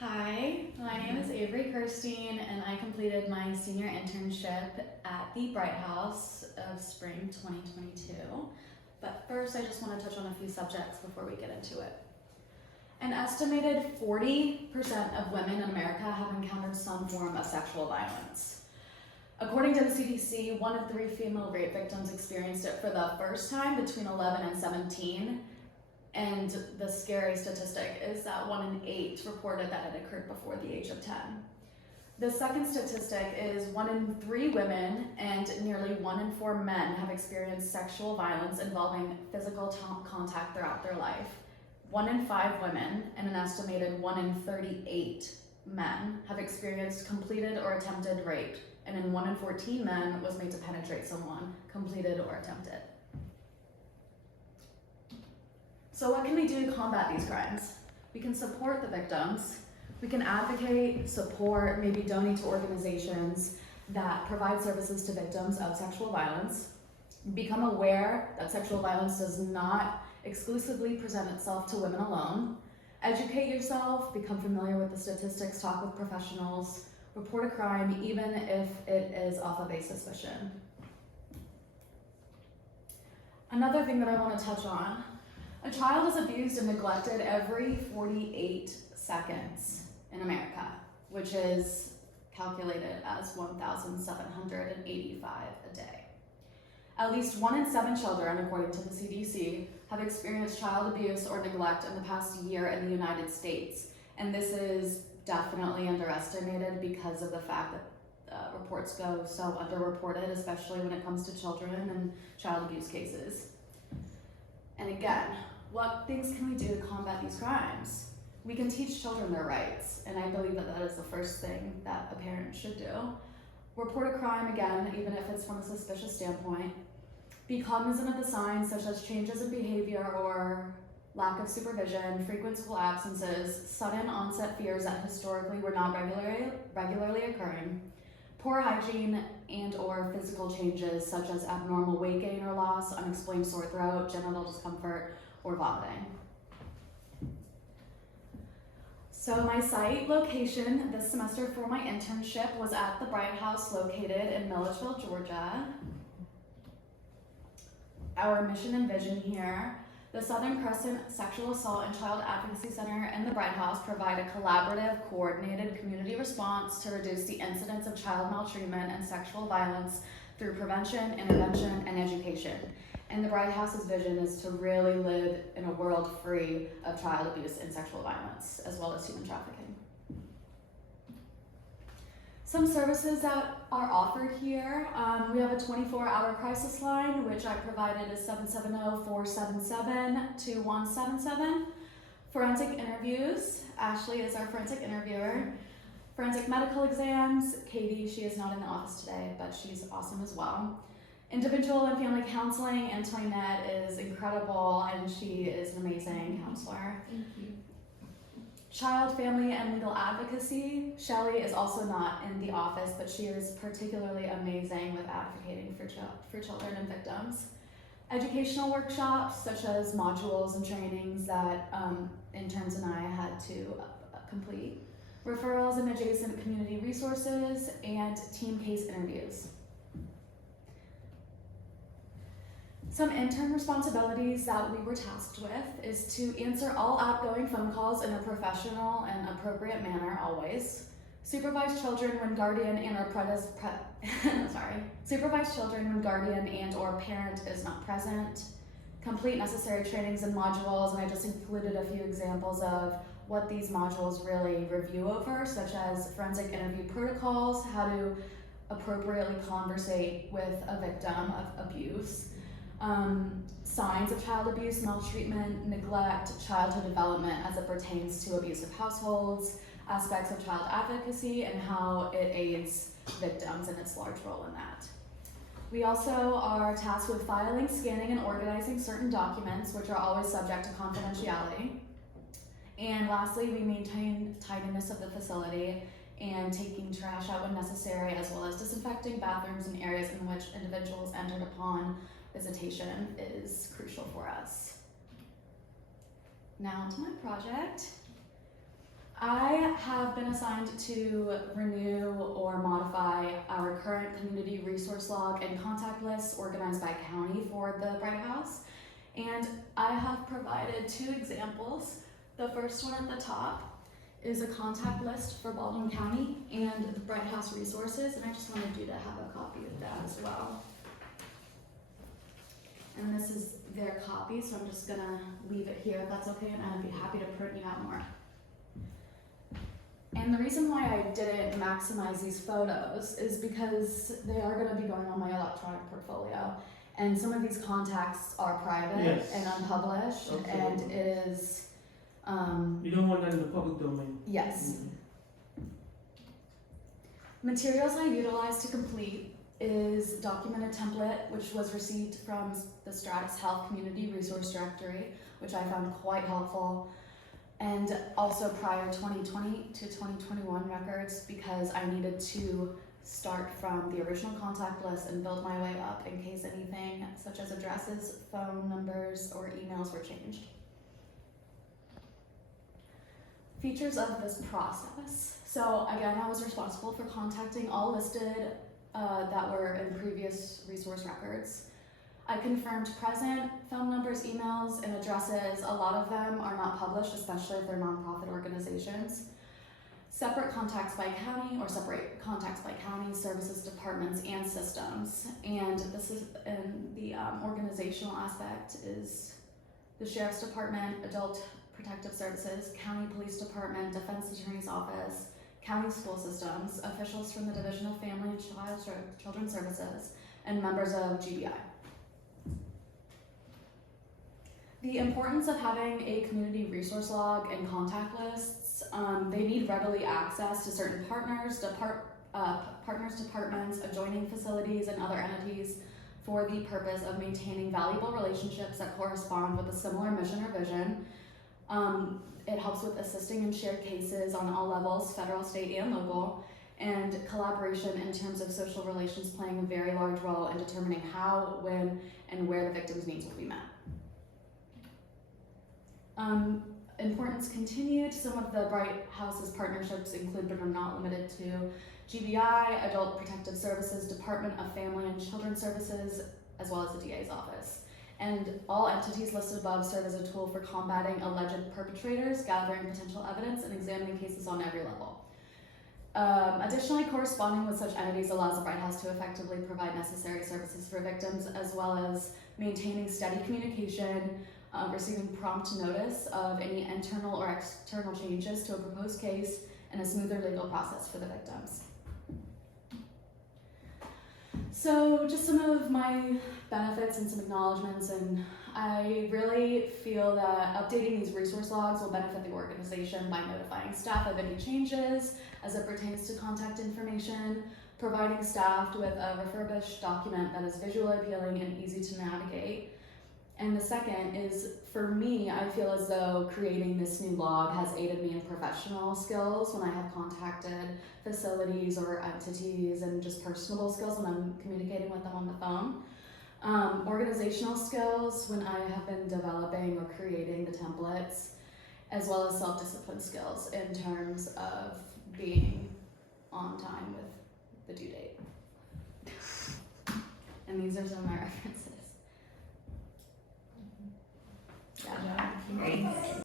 Hi, my name is Avery Kirstein, and I completed my senior internship at the Bright House of spring 2022. But first, I just want to touch on a few subjects before we get into it. An estimated 40% of women in America have encountered some form of sexual violence. According to the CDC, 1 in 3 female rape victims experienced it for the first time between 11 and 17. And the scary statistic is that 1 in 8 reported that it occurred before the age of 10. The second statistic is 1 in 3 women and nearly 1 in 4 men have experienced sexual violence involving physical contact throughout their life. 1 in 5 women and an estimated 1 in 38 men have experienced completed or attempted rape, and in 1 in 14 men was made to penetrate someone, completed or attempted. So what can we do to combat these crimes? We can support the victims. We can advocate, support, maybe donate to organizations that provide services to victims of sexual violence. Become aware that sexual violence does not exclusively present itself to women alone. Educate yourself, become familiar with the statistics, talk with professionals, report a crime even if it is off of a suspicion. Another thing that I want to touch on, a child is abused and neglected every 48 seconds in America, which is calculated as 1,785 a day. At least 1 in 7 children, according to the CDC, have experienced child abuse or neglect in the past year in the United States. And this is definitely underestimated because of the fact that reports go so underreported, especially when it comes to children and child abuse cases. And again, what things can we do to combat these crimes? We can teach children their rights, and I believe that that is the first thing that a parent should do. Report a crime again, even if it's from a suspicious standpoint. Be cognizant of the signs such as changes in behavior or lack of supervision, frequent school absences, sudden onset fears that historically were not regularly occurring, poor hygiene and or physical changes such as abnormal weight gain or loss, unexplained sore throat, genital discomfort, or vomiting. So my site location this semester for my internship was at the Bright House located in Milledgeville, Georgia. Our mission and vision here: the Southern Crescent Sexual Assault and Child Advocacy Center and the Bright House provide a collaborative, coordinated community response to reduce the incidence of child maltreatment and sexual violence through prevention, intervention, and education. And the Bright House's vision is to really live in a world free of child abuse and sexual violence, as well as human trafficking. Some services that are offered here, we have a 24-hour crisis line, which I provided is 770-477-2177. Forensic interviews, Ashley is our forensic interviewer. Forensic medical exams, Katie, she is not in the office today, but she's awesome as well. Individual and family counseling, Antoinette is incredible and she is an amazing counselor. Thank you. Child, family, and legal advocacy. Shelly is also not in the office, but she is particularly amazing with advocating for children and victims. Educational workshops, such as modules and trainings that interns and I had to complete. Referrals and adjacent community resources, and team case interviews. Some intern responsibilities that we were tasked with is to answer all outgoing phone calls in a professional and appropriate manner always. Supervise children when guardian and or supervise children when guardian and or parent is not present. Complete necessary trainings and modules, and I just included a few examples of what these modules really review over, such as forensic interview protocols, how to appropriately conversate with a victim of abuse, signs of child abuse, maltreatment, neglect, childhood development as it pertains to abusive households, aspects of child advocacy, and how it aids victims and its large role in that. We also are tasked with filing, scanning, and organizing certain documents, which are always subject to confidentiality. And lastly, we maintain tidiness of the facility and taking trash out when necessary, as well as disinfecting bathrooms and areas in which individuals entered upon visitation is crucial for us. Now to my project. I have been assigned to renew or modify our current community resource log and contact lists organized by county for the Bright House. And I have provided 2 examples. The first one at the top is a contact list for Baldwin County and the Bright House resources, and I just wanted you to have a copy of that as well. And this is their copy, so I'm just gonna leave it here if that's okay, and I'd be happy to print you out more. And the reason why I didn't maximize these photos is because they are gonna be going on my electronic portfolio. And some of these contacts are private Yes. and unpublished, Absolutely. and it is, You don't want that in the public domain. yes. Mhm. Materials I utilized to complete is documented template, which was received from the Stratus Health Community Resource Directory, which I found quite helpful, and also prior 2020 to 2021 records, because I needed to start from the original contact list and build my way up in case anything such as addresses, phone numbers, or emails were changed. Features of this process. So again, I was responsible for contacting all listed that were in previous resource records. I confirmed present phone numbers, emails, and addresses. A lot of them are not published, especially if they're nonprofit organizations. Separate contacts by county, or separate contacts by county, services, departments, and systems. And this is in the organizational aspect is the Sheriff's Department, Adult Protective Services, County Police Department, Defense Attorney's Office, county school systems, officials from the Division of Family and Children's Services, and members of GBI. The importance of having a community resource log and contact lists, they need readily access to certain partners, departments, adjoining facilities, and other entities for the purpose of maintaining valuable relationships that correspond with a similar mission or vision. It helps with assisting in shared cases on all levels, federal, state, and local, and collaboration in terms of social relations playing a very large role in determining how, when, and where the victim's needs will be met. Importance continued. Some of the Bright House's partnerships include, but are not limited to, GBI, Adult Protective Services, Department of Family and Children's Services, as well as the DA's office. And all entities listed above serve as a tool for combating alleged perpetrators, gathering potential evidence, and examining cases on every level. Additionally, corresponding with such entities allows the Bright House to effectively provide necessary services for victims, as well as maintaining steady communication, receiving prompt notice of any internal or external changes to a proposed case, and a smoother legal process for the victims. So just some of my benefits and some acknowledgements, and I really feel that updating these resource logs will benefit the organization by notifying staff of any changes as it pertains to contact information, providing staff with a refurbished document that is visually appealing and easy to navigate. And the second is, for me, I feel as though creating this new log has aided me in professional skills when I have contacted facilities or entities, and just personable skills when I'm communicating with them on the phone. Organizational skills when I have been developing or creating the templates, as well as self-discipline skills in terms of being on time with the due date. And these are some of my references. Yeah. Great.